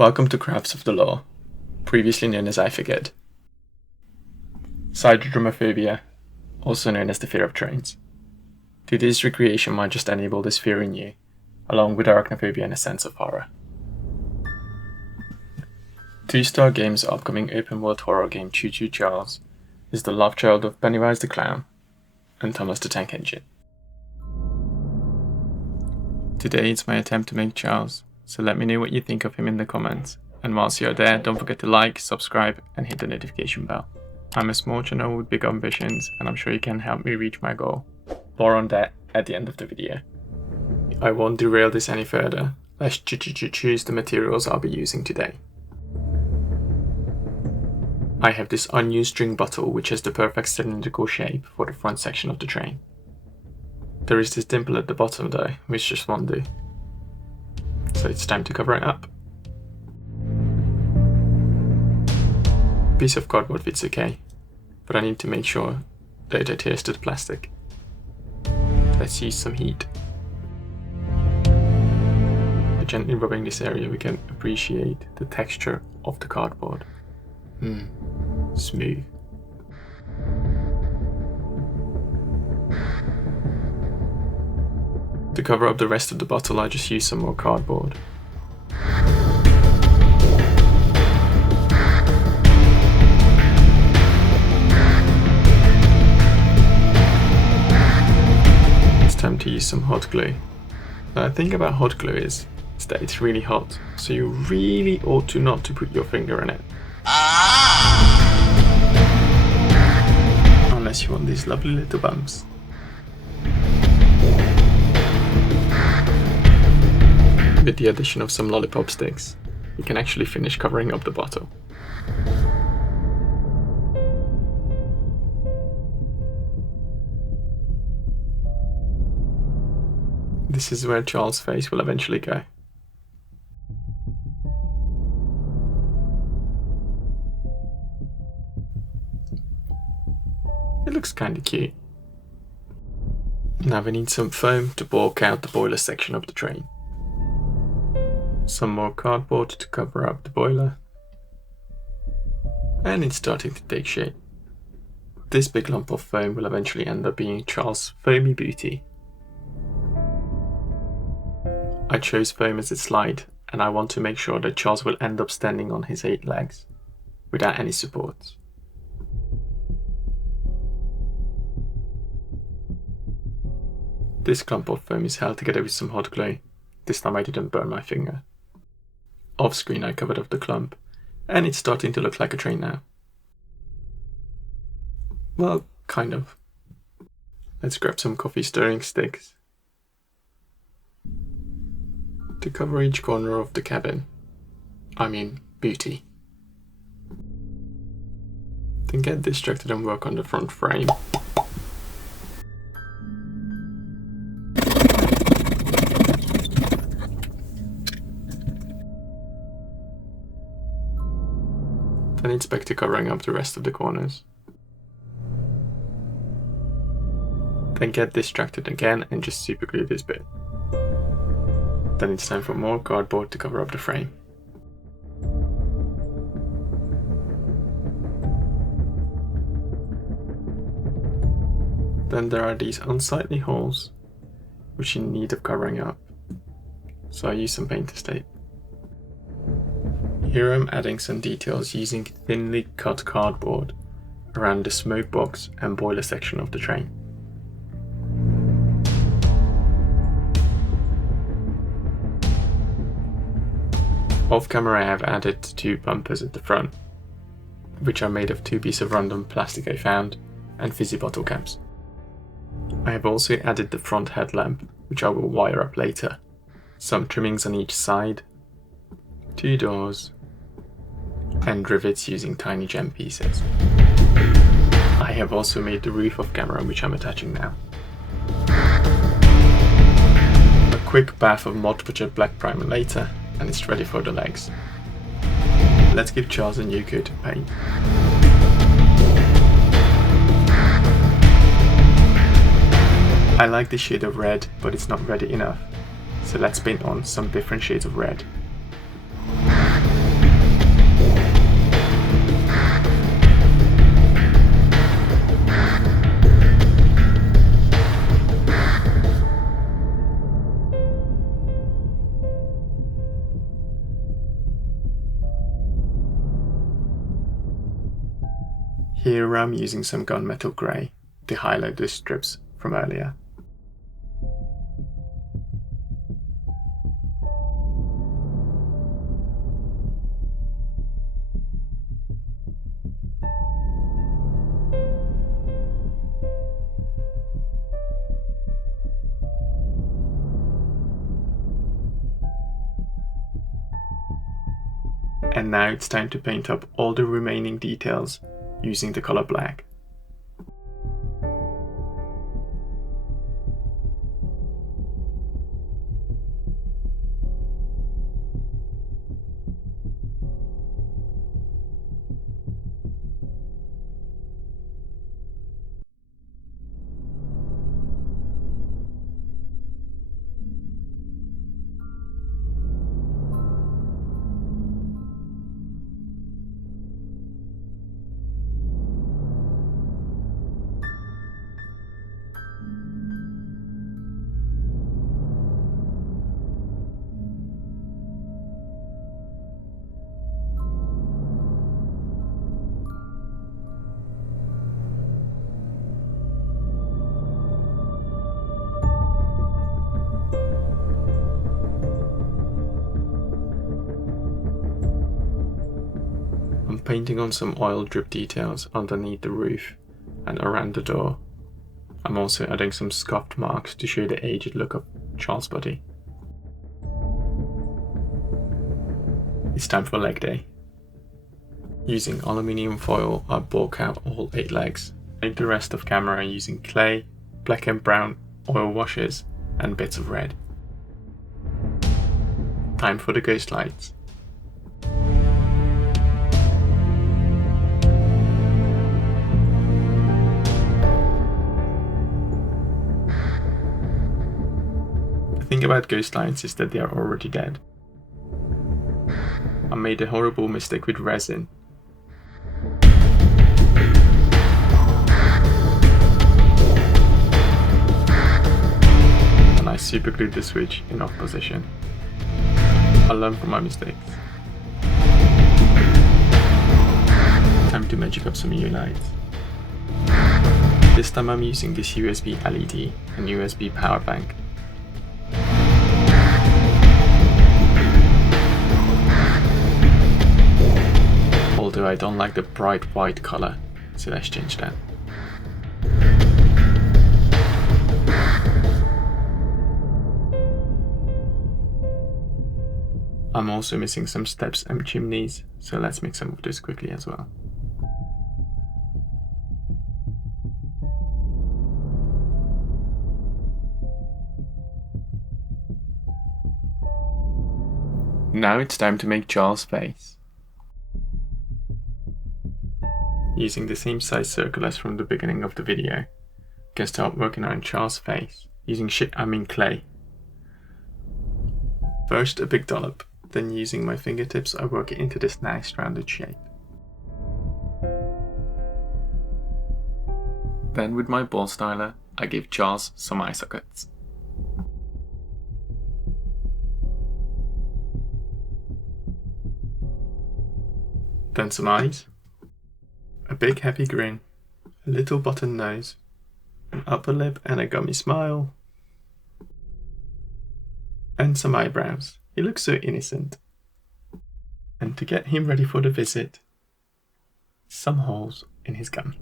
Welcome to Crafts of the Law, previously known as I Forget. Psychodromophobia, also known as the fear of trains. Today's recreation might just enable this fear in you, along with arachnophobia and a sense of horror. Two-Star Games' upcoming open-world horror game Choo Choo Charles is the love child of Pennywise the Clown and Thomas the Tank Engine. Today it's my attempt to make Charles, so let me know what you think of him in the comments. And whilst you're there, don't forget to like, subscribe, and hit the notification bell. I'm a small channel with big ambitions, and I'm sure you can help me reach my goal. More on that at the end of the video. I won't derail this any further. Let's choose the materials I'll be using today. I have this unused string bottle which has the perfect cylindrical shape for the front section of the train. There is this dimple at the bottom though, which just won't do. So it's time to cover it up. A piece of cardboard fits okay, but I need to make sure that it adheres to the plastic. Let's use some heat. By gently rubbing this area we can appreciate the texture of the cardboard. Smooth. To cover up the rest of the bottle, I just use some more cardboard. It's time to use some hot glue. Now, the thing about hot glue is that it's really hot, so you really ought to not to put your finger in it. Unless you want these lovely little bumps. With the addition of some lollipop sticks, you can actually finish covering up the bottle. This is where Charles' face will eventually go. It looks kinda cute. Now we need some foam to bulk out the boiler section of the train. Some more cardboard to cover up the boiler. And it's starting to take shape. This big lump of foam will eventually end up being Charles' foamy booty. I chose foam as its slide, and I want to make sure that Charles will end up standing on his 8 legs, without any supports. This clump of foam is held together with some hot glue. This time I didn't burn my finger. Off screen I covered up the clump, and it's starting to look like a train now. Well, kind of. Let's grab some coffee stirring sticks to cover each corner of the cabin. Booty. Then get distracted and work on the front frame. Then it's back to covering up the rest of the corners. Then get distracted again and just super glue this bit. Then it's time for more cardboard to cover up the frame. Then there are these unsightly holes which are in need of covering up. So I use some painter's tape. Here I'm adding some details using thinly cut cardboard around the smoke box and boiler section of the train. Off camera I have added 2 bumpers at the front, which are made of 2 pieces of random plastic I found and fizzy bottle caps. I have also added the front headlamp, which I will wire up later, some trimmings on each side, 2 doors, and rivets using tiny gem pieces. I have also made the roof off camera, which I'm attaching now. A quick bath of Mod Podge black primer later, and it's ready for the legs. Let's give Charles a new coat of paint. I like the shade of red, but it's not ready enough, so let's paint on some different shades of red. Here I'm using some gunmetal grey to highlight the strips from earlier. And now it's time to paint up all the remaining details using the color black. I'm painting on some oil drip details underneath the roof and around the door. I'm also adding some scuffed marks to show the aged look of Charles' body. It's time for leg day. Using aluminium foil, I bulk out all 8 legs. Paint the rest of camera using clay, black and brown oil washes, and bits of red. Time for the ghost lights. The thing about ghost lights is that they are already dead. I made a horrible mistake with resin. And I superglued the switch in off position. I learned from my mistakes. Time to magic up some new lights. This time I'm using this USB LED and USB power bank. Although I don't like the bright white color, so let's change that. I'm also missing some steps and chimneys, so let's make some of this quickly as well. Now it's time to make Charles' face. Using the same size circle as from the beginning of the video, you can start working on Charles' face using clay. First a big dollop, then using my fingertips I work it into this nice rounded shape. Then with my ball styler I give Charles some eye sockets. Then some eyes. A big happy grin, a little button nose, an upper lip and a gummy smile, and some eyebrows. He looks so innocent. And to get him ready for the visit, some holes in his gum.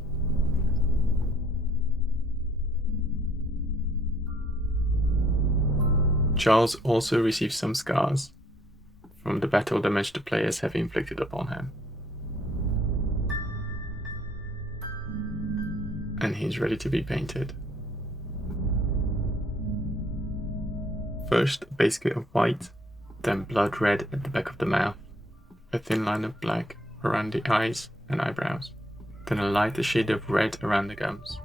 Charles also receives some scars from the battle damage the players have inflicted upon him. And he's ready to be painted. First a base coat of white, then blood red at the back of the mouth, a thin line of black around the eyes and eyebrows, then a lighter shade of red around the gums.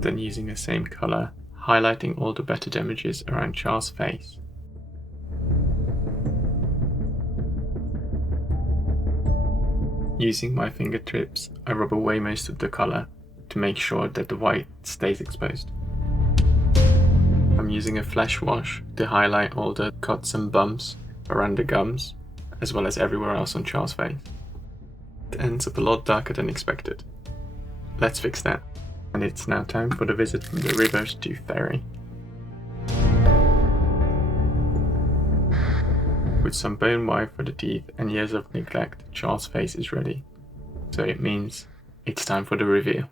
Then using the same colour, highlighting all the better damages around Charles' face. Using my fingertips, I rub away most of the colour to make sure that the white stays exposed. I'm using a flesh wash to highlight all the cuts and bumps around the gums, as well as everywhere else on Charles' face. It ends up a lot darker than expected. Let's fix that. And it's now time for the visit from the River's Tooth Fairy. With some bone wire for the teeth and years of neglect, Charles' face is ready. So it means it's time for the reveal.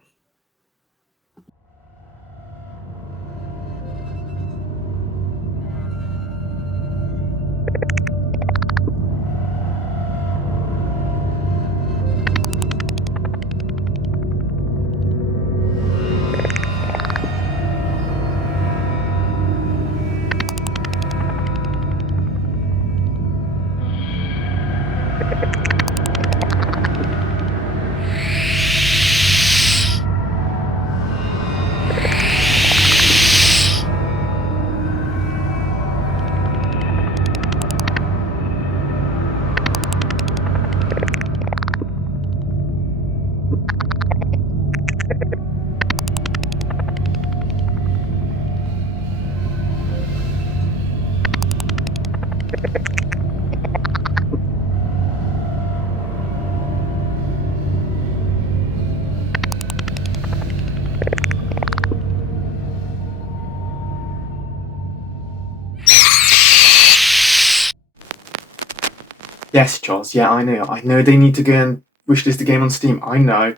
Yes, Charles, yeah, I know. I know they need to go and wishlist the game on Steam. I know.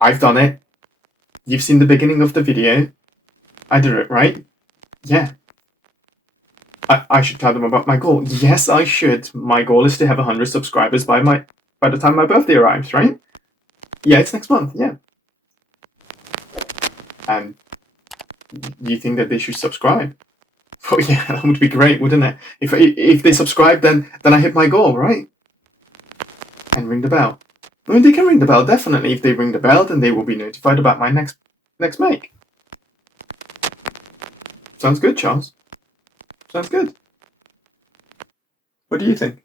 I've done it. You've seen the beginning of the video. I did it, right? Yeah. I should tell them about my goal. Yes, I should. My goal is to have 100 subscribers by the time my birthday arrives, right? Yeah, it's next month, yeah. And you think that they should subscribe? Oh yeah, that would be great, wouldn't it? If they subscribe, then I hit my goal, right? And ring the bell. I mean, they can ring the bell, definitely. If they ring the bell, then they will be notified about my next make. Sounds good, Charles. Sounds good. What do you think?